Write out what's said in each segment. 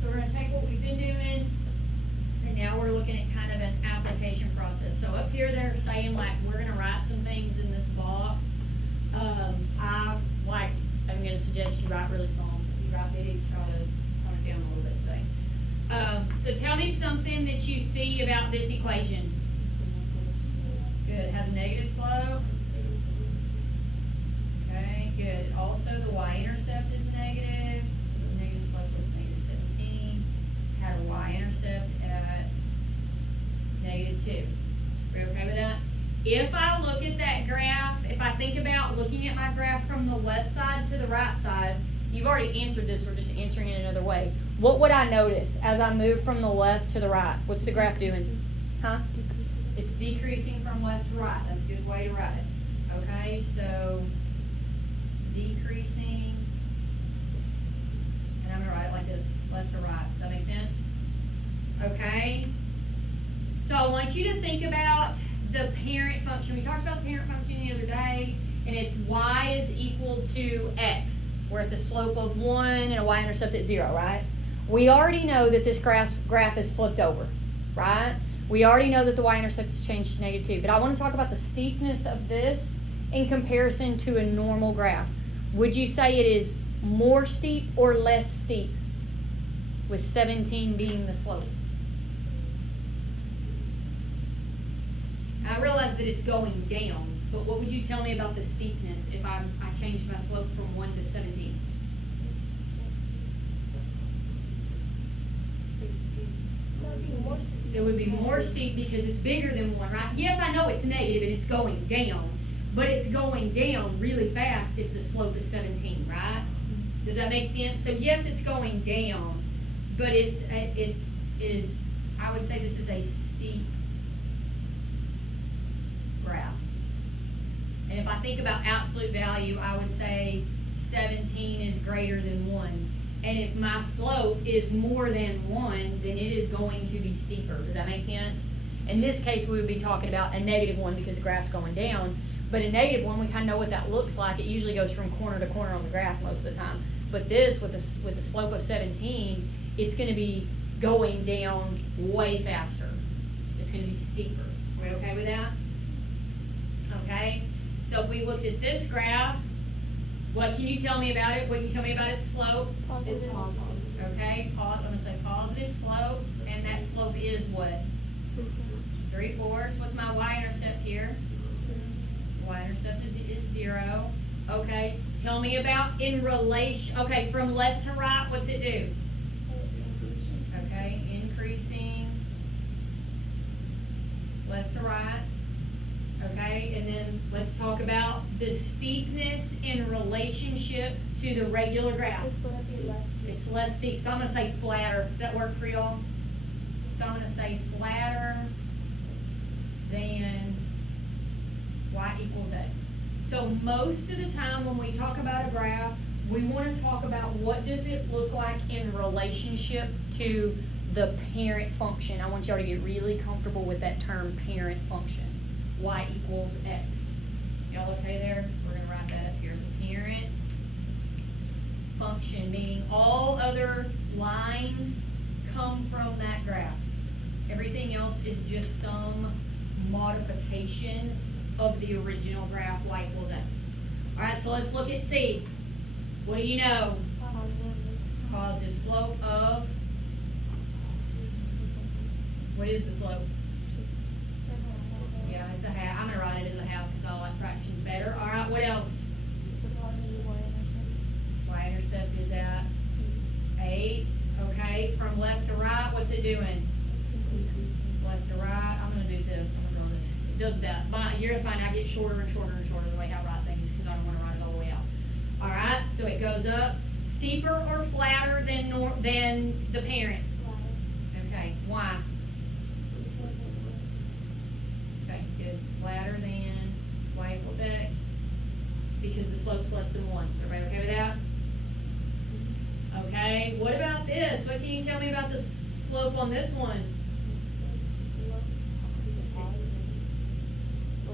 So we're going to take what we've been doing, and now we're looking at kind of an application process. So up here they're saying like we're going to write some things in this box. I'm going to suggest you write really small. So if you write big, try to tone it down a little bit today. So tell me something that you see about this equation. Good. It has a negative slope. Okay, good. Also, the y-intercept is negative. So the negative slope was negative 17. Had a y-intercept at negative 2. Are we okay with that? If I look at that graph, if I think about looking at my graph from the left side to the right side, you've already answered this, we're just answering it another way. What would I notice as I move from the left to the right? What's the graph doing? Huh? It's decreasing from left to right. That's a good way to write it. Okay, so decreasing, and I'm going to write it like this, left to right. Does that make sense? Okay. So I want you to think about the parent function. We talked about the parent function the other day, and it's y is equal to x. We're at the slope of 1 and a y-intercept at 0, right? We already know that this graph is flipped over, right? We already know that the y-intercept has changed to negative 2, but I want to talk about the steepness of this in comparison to a normal graph. Would you say it is more steep or less steep, with 17 being the slope? I realize that it's going down, but what would you tell me about the steepness if I changed my slope from 1 to 17? It would be more steep because it's bigger than 1, right? Yes, I know it's negative and it's going down, but it's going down really fast if the slope is 17, right? Does that make sense? So yes, it's going down, but I would say this is a steep graph. And if I think about absolute value, I would say 17 is greater than 1. And if my slope is more than 1, then it is going to be steeper. Does that make sense? In this case, we would be talking about a negative 1 because the graph's going down. But a negative 1, we kind of know what that looks like. It usually goes from corner to corner on the graph most of the time. But this, with a slope of 17, it's going to be going down way faster. It's going to be steeper. Are we okay with that? Okay. So if we looked at this graph, what can you tell me about it? What can you tell me about its slope? Positive. It's positive. Okay, I'm going to say positive slope, and that slope is what? 3/4. What's my y-intercept here? Y-intercept is 0. Okay, tell me about in relation, okay, from left to right, what's it do? Okay, increasing left to right. Okay, and then let's talk about the steepness in relationship to the regular graph. It's less steep. It's less steep. So I'm going to say flatter. Does that work for y'all? So I'm going to say flatter than y equals x. So most of the time when we talk about a graph, we want to talk about what does it look like in relationship to the parent function. I want y'all to get really comfortable with that term parent function. Y equals x. Y'all okay there? So we're going to write that up here. The parent function, meaning all other lines come from that graph. Everything else is just some modification of the original graph, y equals x. All right, so let's look at C. What do you know? Positive slope of, what is the slope? Yeah, it's a half. I'm going to write it as a half because I like fractions better. All right, what else? Y-intercept is at 8. Okay, from left to right, what's it doing? It's left to right. I'm going to do this. I'm going to draw this. It does that. But you're going to find I get shorter and shorter and shorter the way I write things because I don't want to write it all the way out. All right, so it goes up. Steeper or flatter than the parent? Okay, why? Okay, good. Flatter than y equals x because the slope's less than 1. Everybody okay with that? Okay, what about this? What can you tell me about the slope on this one?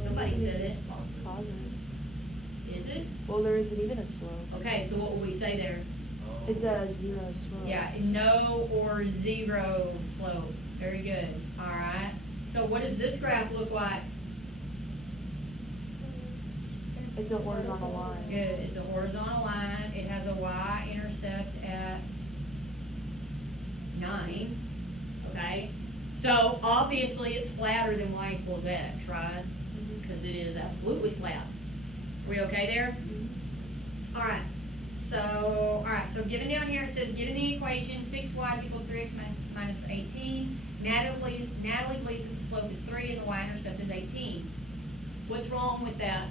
Somebody said it. Is it? Well, there isn't even a slope. Okay, so what will we say there? It's a zero slope. Yeah, no or zero slope. Very good. Alright. So what does this graph look like? It's a horizontal line. Good. It's a horizontal line. It has a y-intercept at 9. Okay? So obviously it's flatter than y equals x, right? Because it is absolutely flat. Are we okay there? Alright. So given down here it says given the equation 6y is equal to 3x minus 18, Natalie believes that the slope is 3 and the y-intercept is 18. What's wrong with that?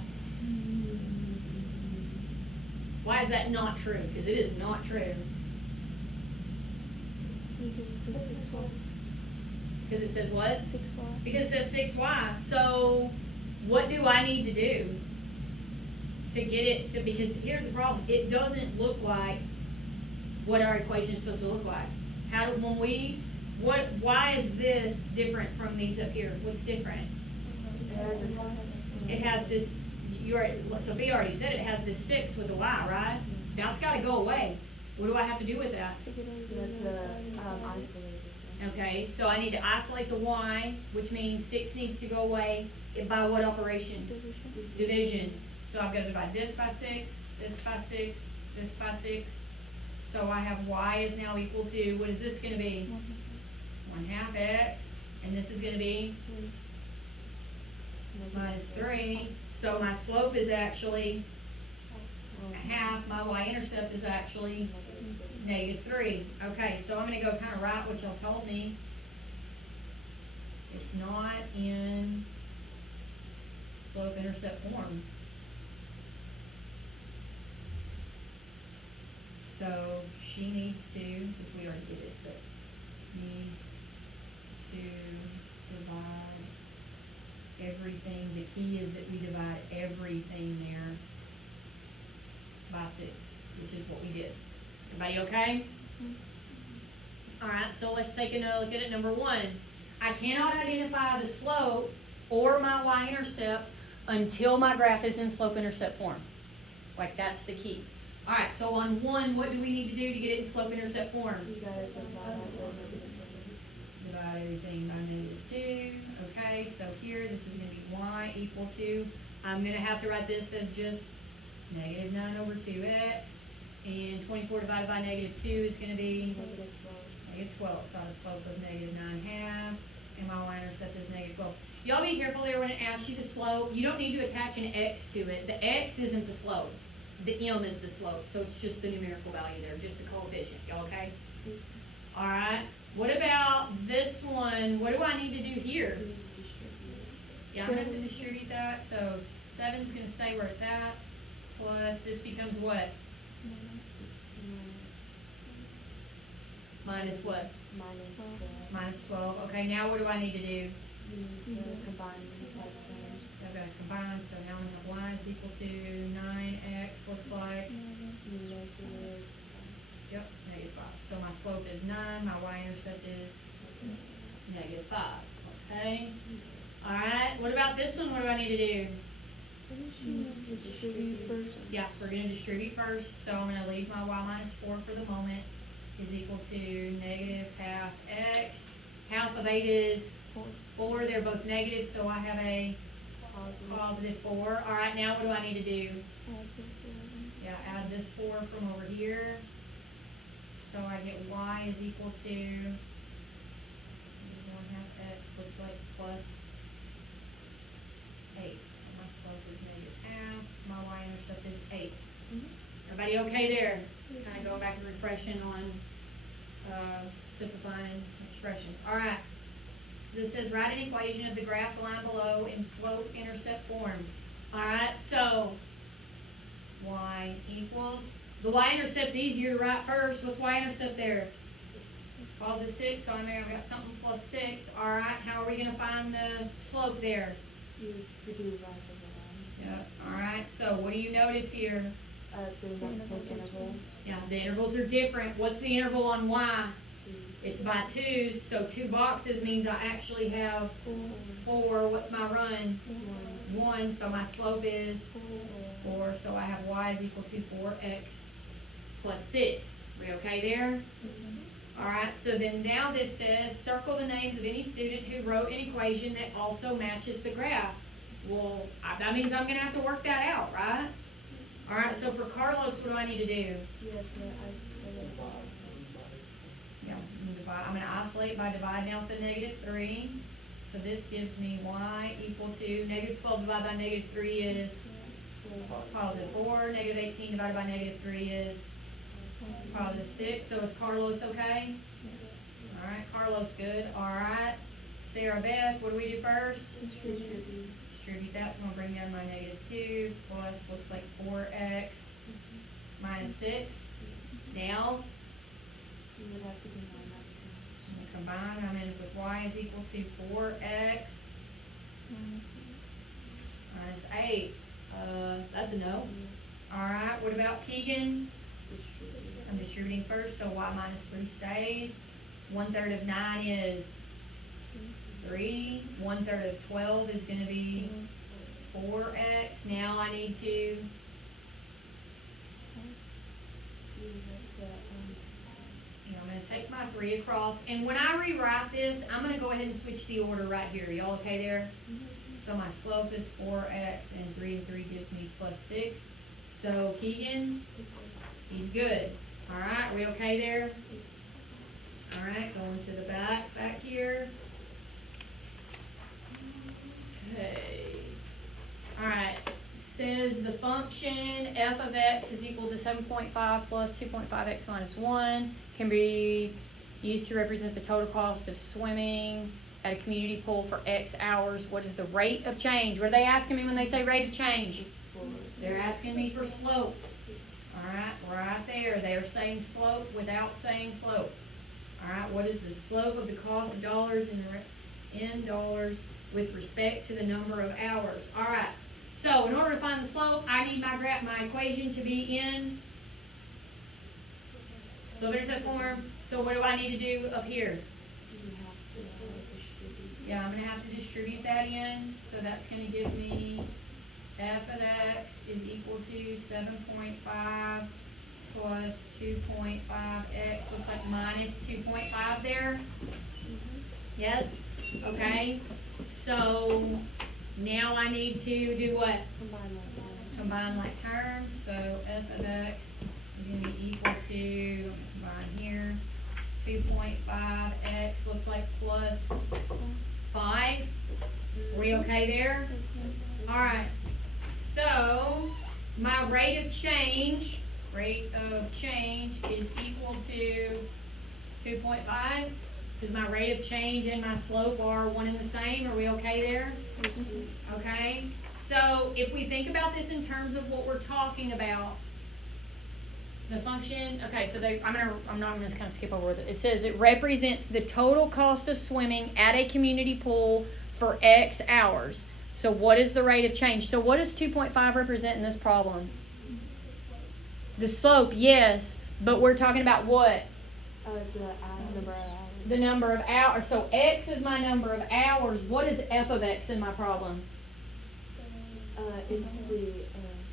Why is that not true? Because it is not true. Because it says what? 6y. Because it says 6y. So what do I need to do to get it to, because here's the problem. It doesn't look like what our equation is supposed to look like. Why is this different from these up here? What's different? It has this, Sophia already said it has this 6 with a y, right? That's got to go away. What do I have to do with that? That's isolated. Okay, so I need to isolate the y, which means 6 needs to go away. By what operation? Division. So I've got to divide this by 6, this by 6, this by 6. So I have y is now equal to, what is this going to be? 1/2 x. And this is going to be minus 3. So my slope is actually a half. My y-intercept is actually -3. Okay, so I'm going to go kind of right what y'all told me. It's not in slope-intercept form. So she needs to, which we already did it, but needs to divide everything. The key is that we divide everything there by 6, which is what we did. Everybody okay? Alright, so let's take another look at it. Number 1. I cannot identify the slope or my y-intercept until my graph is in slope-intercept form. Like, that's the key. Alright, so on 1, what do we need to do to get it in slope-intercept form? You gotta Divide everything by -2. Okay, so here this is going to be y equal to, I'm going to have to write this as just -9 over 2x. And 24 divided by -2 is going to be -12. So I have a slope of -9/2. And my y-intercept is -12. Y'all be careful there when it asks you the slope. You don't need to attach an x to it. The x isn't the slope. The m is the slope. So it's just the numerical value there, just the coefficient. Y'all okay? Alright. What about this one? What do I need to do here? Yeah, I'm going to have to distribute that. So 7's going to stay where it's at. Plus this becomes what? Minus what? Minus 12. Okay, now what do I need to do? Combine. I've got to combine, so now I'm going to y is equal to 9x, looks like. Yep, -5. So my slope is 9, my y-intercept is -5. Okay. Alright, what about this one? What do I need to do? Distribute first. Yeah, we're going to distribute first, so I'm going to leave my y minus 4 for the moment is equal to -half x. Half of 8 is 4. They're both negative, so I have a positive 4. Alright, now what do I need to do? Yeah, add this 4 from over here. So I get y is equal to 1/2 x, looks like plus 8. So my slope is -half. My y-intercept is 8. Everybody okay there? Just kind of going back and refreshing on simplifying expressions. Alright. This says write an equation of the graph line below in slope-intercept form. Alright, so y equals, the y-intercept's easier to write first. What's y-intercept there? Positive 6, so I've got something plus 6. Alright, how are we going to find the slope there? You do rise of the line. Yeah. Alright, so what do you notice here? They're not the same intervals. Yeah, the intervals are different. What's the interval on y? 2. It's by 2s, so 2 boxes means I actually have 4. What's my run? 1, so my slope is 4, so I have y is equal to 4x plus 6, We okay there? Alright, so then now this says, circle the names of any student who wrote an equation that also matches the graph. Well, that means I'm gonna have to work that out, right? Alright, so for Carlos, what do I need to do? You have to isolate. Yeah, I'm gonna isolate by dividing out the negative 3. So this gives me y equal to negative 12 divided by negative 3 is positive 4. Negative 18 divided by negative 3 is positive 6. So is Carlos okay? Alright, Carlos good. Alright, Sarah Beth, what do we do first? Distribute that, so I'm going to bring down my negative 2 plus looks like 4x minus 6. Now, You would have to combine that. I'm going to combine, I'm in with y is equal to 4x minus 8. That's a no. Alright, what about Keegan? I'm distributing first, so y minus 3 stays. 1/3 of 9 is 3. 1/3 of 12 is going to be 4x. Now I need to I'm going to take my 3 across, and when I rewrite this, I'm going to go ahead and switch the order right here. Y'all okay there? So my slope is 4x, and 3 and 3 gives me plus 6. So Keegan, he's good. Alright, we okay there? Alright, going to the back here. Okay. Alright, says the function f of x is equal to 7.5 plus 2.5x minus 1 can be used to represent the total cost of swimming at a community pool for X hours. What is the rate of change? What are they asking me when they say rate of change? They're asking me for slope. Alright, right there. They are saying slope without saying slope. Alright, what is the slope of the cost of dollars in dollars with respect to the number of hours? Alright, so in order to find the slope, I need my equation to be in Slope-Intercept form. So what do I need to do up here? Yeah, I'm going to have to distribute that in. So that's going to give me f of x is equal to 7.5 plus 2.5x. Looks like minus 2.5 there. Yes? Okay. So now I need to do what? Combine like terms. So f of x is going to be equal to, combine here, 2.5x looks like plus 5. Are we okay there? Alright, so my rate of change is equal to 2.5 because my rate of change and my slope are one and the same. Are we okay there? Okay, so if we think about this in terms of what we're talking about, the function, okay, so I'm not gonna kind of skip over it. It says it represents the total cost of swimming at a community pool for X hours. So what is the rate of change? So what does 2.5 represent in this problem? The slope, yes, but we're talking about what? The number of hours. So X is my number of hours. What is f of x in my problem? It's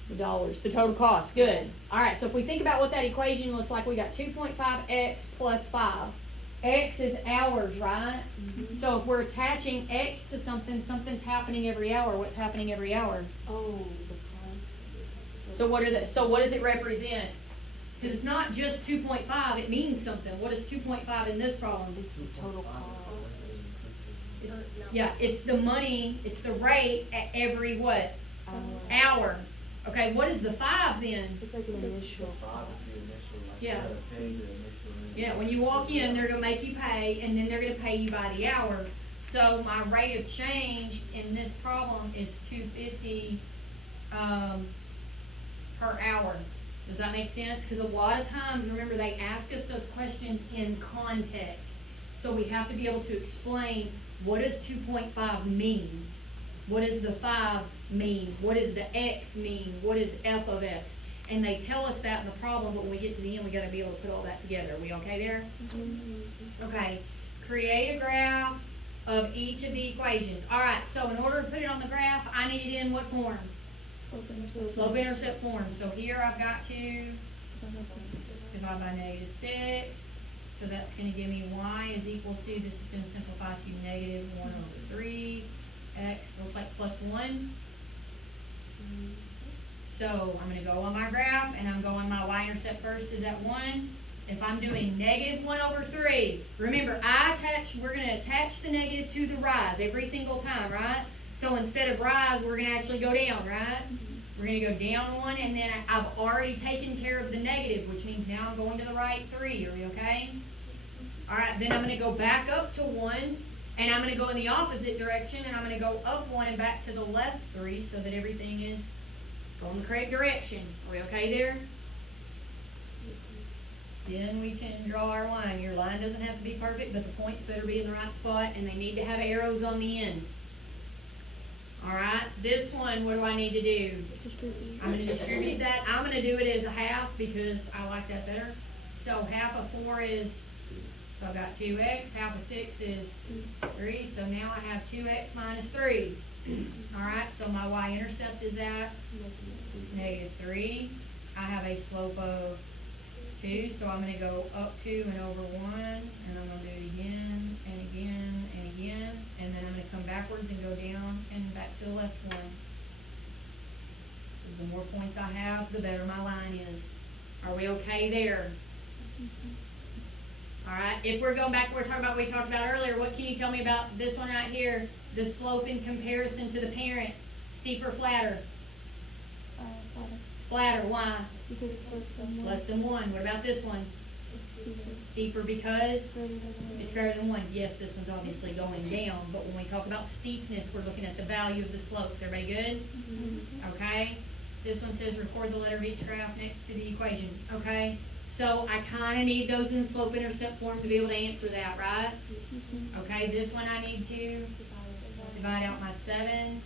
the dollars, the total cost. Good. All right, so if we think about what that equation looks like, we got 2.5x plus 5. X is hours, right? Mm-hmm. So if we're attaching x to something, something's happening every hour. What's happening every hour? Oh, the price. So what does it represent? Because it's not just 2.5, it means something. What is 2.5 in this problem? It's the total cost. It's the money, it's the rate at every what? Hour. Okay, what is the 5 then? It's like an initial. Yeah. Yeah, when you walk in, they're going to make you pay, and then they're going to pay you by the hour. So my rate of change in this problem is $2.50 per hour. Does that make sense? Because a lot of times, remember, they ask us those questions in context. So we have to be able to explain, what does 2.5 mean? What does the 5 mean? What does the x mean? What is f of x? And they tell us that in the problem, but when we get to the end, we got to be able to put all that together. Are we okay there? Mm-hmm. Okay. Create a graph of each of the equations. All right, so in order to put it on the graph, I need it in what form? Slope-Intercept form. So here I've got to divided by negative 6. So that's gonna give me y is equal to, this is gonna simplify to negative 1 over 3. X looks like plus 1. So I'm gonna go on my graph and I'm going my y-intercept first is at 1. If I'm doing negative 1 over 3, remember we're gonna attach the negative to the rise every single time, right? So instead of rise, we're gonna actually go down, right? We're gonna go down 1, and then I've already taken care of the negative, which means now I'm going to the right 3. Are we okay? Alright, then I'm gonna go back up to 1, and I'm gonna go in the opposite direction, and I'm gonna go up 1 and back to the left 3 so that everything is going the correct direction. Are we okay there? Then we can draw our line. Your line doesn't have to be perfect, but the points better be in the right spot, and they need to have arrows on the ends. Alright, this one, what do I need to do? I'm going to distribute that. I'm going to do it as a half because I like that better. So half of 4 is, so I've got 2x, half of 6 is 3, so now I have 2x minus 3. Alright, so my y-intercept is at negative 3. I have a slope of 2, so I'm going to go up 2 and over 1, and I'm going to do it again, and again, and again, and then I'm going to come backwards and go down and back to the left 1. Because the more points I have, the better my line is. Are we okay there? Alright, if we're going back to what we talked about earlier, what can you tell me about this one right here? The slope in comparison to the parent. Steeper or flatter? Flatter, why? Because it's less than 1. Less than 1. What about this one? Steeper because it's greater than 1. Yes, this one's obviously going down, but when we talk about steepness, we're looking at the value of the slopes. Everybody good? Okay. This one says record the letter of each graph next to the equation. Okay. So I kind of need those in slope-intercept form to be able to answer that, right? Okay. This one I need to divide out my 7.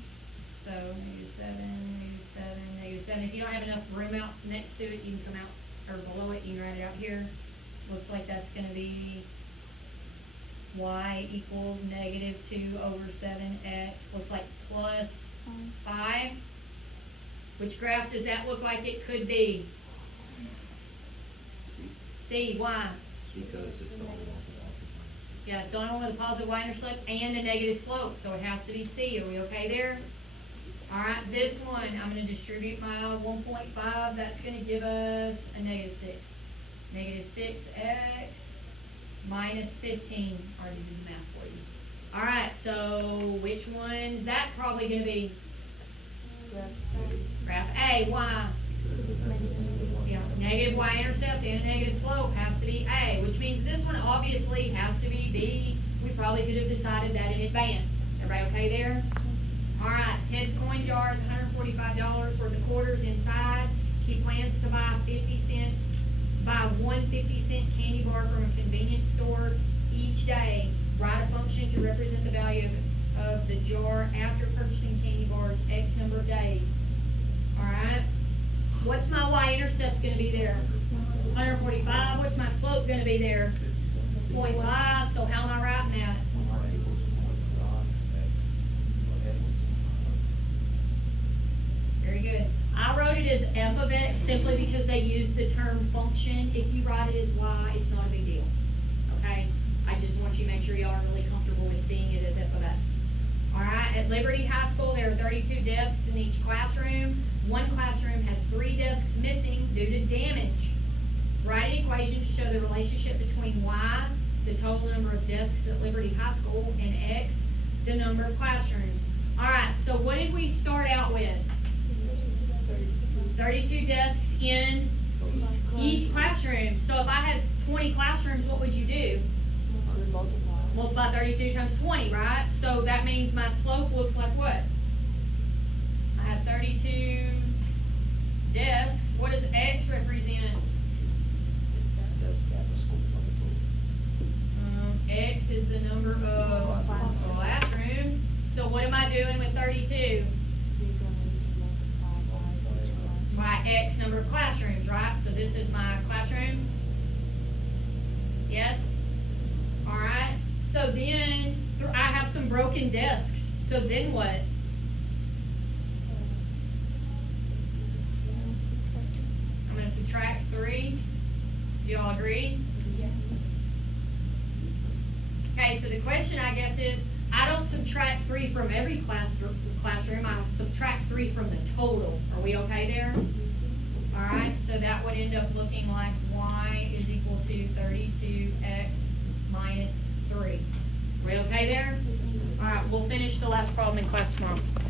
So negative 7, negative 7, negative 7. If you don't have enough room out next to it, you can come out, or below it, you can write it out here. Looks like that's going to be y equals negative 2 over 7x. Looks like plus 5. Which graph does that look like it could be? C. Why? Because it's the only one with positive. Yeah, it's the only one with a positive y-intercept and a negative slope, so it has to be C. Are we okay there? Alright, this one, I'm going to distribute my 1.5. That's going to give us a negative 6. Negative 6x minus 15. Already did the math for you. Alright, so which one's that probably going to be? Graph A. Why? Because it's negative. Yeah, negative y-intercept and a negative slope has to be A, which means this one obviously has to be B. We probably could have decided that in advance. Everybody okay there? Alright, Ted's coin jar is $145 worth of quarters inside. He plans to buy 50 cents, buy one 50-cent candy bar from a convenience store each day. Write a function to represent the value of the jar after purchasing candy bars X number of days. Alright, what's my y-intercept going to be there? 145. What's my slope going to be there? 0.5. So how am I writing that? Very good. I wrote it as f of x simply because they use the term function. If you write it as y, it's not a big deal. Okay? I just want you to make sure y'all are really comfortable with seeing it as f of x. Alright, at Liberty High School there are 32 desks in each classroom. One classroom has 3 desks missing due to damage. Write an equation to show the relationship between y, the total number of desks at Liberty High School, and x, the number of classrooms. Alright, so what did we start out with? 32 desks in each classroom. So if I had 20 classrooms, what would you do? Multiply 32 times 20, right? So that means my slope looks like what? I have 32 desks. What does x represent? X is the number of classrooms. So what am I doing with 32? By X number of classrooms, right? So this is my classrooms. Yes? Alright. So then, I have some broken desks. So then what? I'm going to subtract 3. Do y'all agree? Yeah. Okay, so the question I guess is, I don't subtract 3 from every classroom, I subtract 3 from the total. Are we okay there? Alright, so that would end up looking like y is equal to 32x minus 3. Are we okay there? Alright, we'll finish the last problem in class tomorrow.